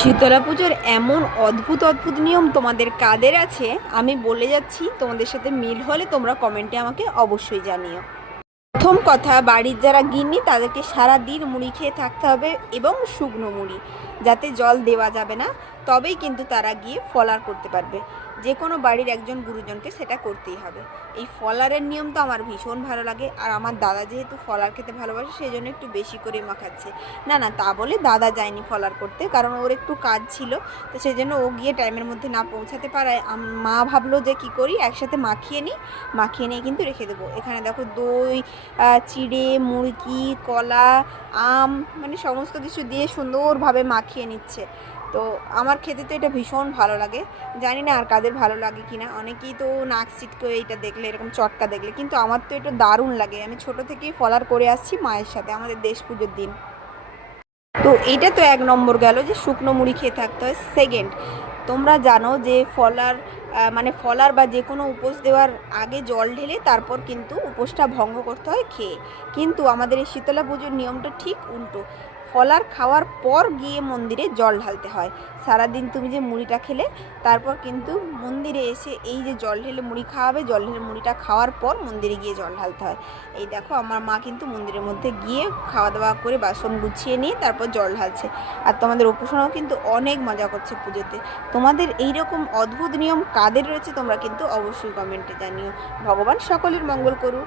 শীতলা পুজোর এমন অদ্ভুত অদ্ভুত নিয়ম তোমাদের কাদের আছে আমি বলে যাচ্ছি, তোমাদের সাথে মিল হলে তোমরা কমেন্টে আমাকে অবশ্যই জানিও। প্রথম কথা, বাড়ির যারা গিন্নি তাদেরকে সারা দিন মুড়ি খেয়ে থাকতে হবে এবং শুকনো মুড়ি, যাতে জল দেওয়া যাবে না, তবেই কিন্তু তারা গিয়ে ফলার করতে পারবে। যে কোনো বাড়ির একজন গুরুজনকে সেটা করতেই হবে। এই ফলারের নিয়ম তো আমার ভীষণ ভালো লাগে, আর আমার দাদা যেহেতু ফলার খেতে ভালোবাসে সেই জন্য একটু বেশি করে মাখাচ্ছে। না না, তা বলে দাদা যায়নি ফলার করতে, কারণ ওর একটু কাজ ছিল, তো সেই জন্য ও গিয়ে টাইমের মধ্যে না পৌঁছাতে পারায় মা ভাবলো যে কি করি, একসাথে মাখিয়ে নিই, মাখিয়ে নিয়ে কিন্তু রেখে দেবো। এখানে দেখো দই, চিড়ে, মুরগি, কলা, আম, মানে সমস্ত কিছু দিয়ে সুন্দরভাবে মাখিয়ে নিচ্ছে। তো আমার খেতে তো এটা ভীষণ ভালো লাগে, জানি না আর কাদের ভালো লাগে কি না। অনেকেই তো নাক সিটকে এইটা দেখলে, এরকম চটকা দেখলে, কিন্তু আমার তো এটা দারুণ লাগে। আমি ছোটো থেকেই ফলার করে আসছি মায়ের সাথে আমাদের দেশ পুজোর দিন। তো এইটা তো এক নম্বর গেল যে শুকনো মুড়ি খেয়ে থাকতে হয়। সেকেন্ড, তোমরা জানো যে ফলার মানে ফলার বা যে কোনো উপোস দেওয়ার আগে জল ঢেলে তারপর কিন্তু উপোসটা ভঙ্গ করতে হয় খেয়ে। কিন্তু আমাদের এই শীতলা পুজোর নিয়মটা ঠিক উল্টো। ফলার খাওয়ার পর গিয়ে মন্দিরে জল ঢালতে হয়। সারাদিন তুমি যে মুড়িটা খেলে, তারপর কিন্তু মন্দিরে এসে এই যে জল ঢেলে মুড়ি খাওয়াবে, জল ঢেলে মুড়িটা খাওয়ার পর মন্দিরে গিয়ে জল ঢালতে হয়। এই দেখো আমার মা কিন্তু মন্দিরের মধ্যে গিয়ে খাওয়া দাওয়া করে বাসন গুছিয়ে নিয়ে তারপর জল ঢালছে। আর তোমাদের উপাসনাও কিন্তু অনেক মজা করছে পুজোতে। তোমাদের এই রকম অদ্ভুত নিয়ম কাদের রয়েছে তোমরা কিন্তু অবশ্যই কমেন্টে জানিও। ভগবান সকলের মঙ্গল করুক।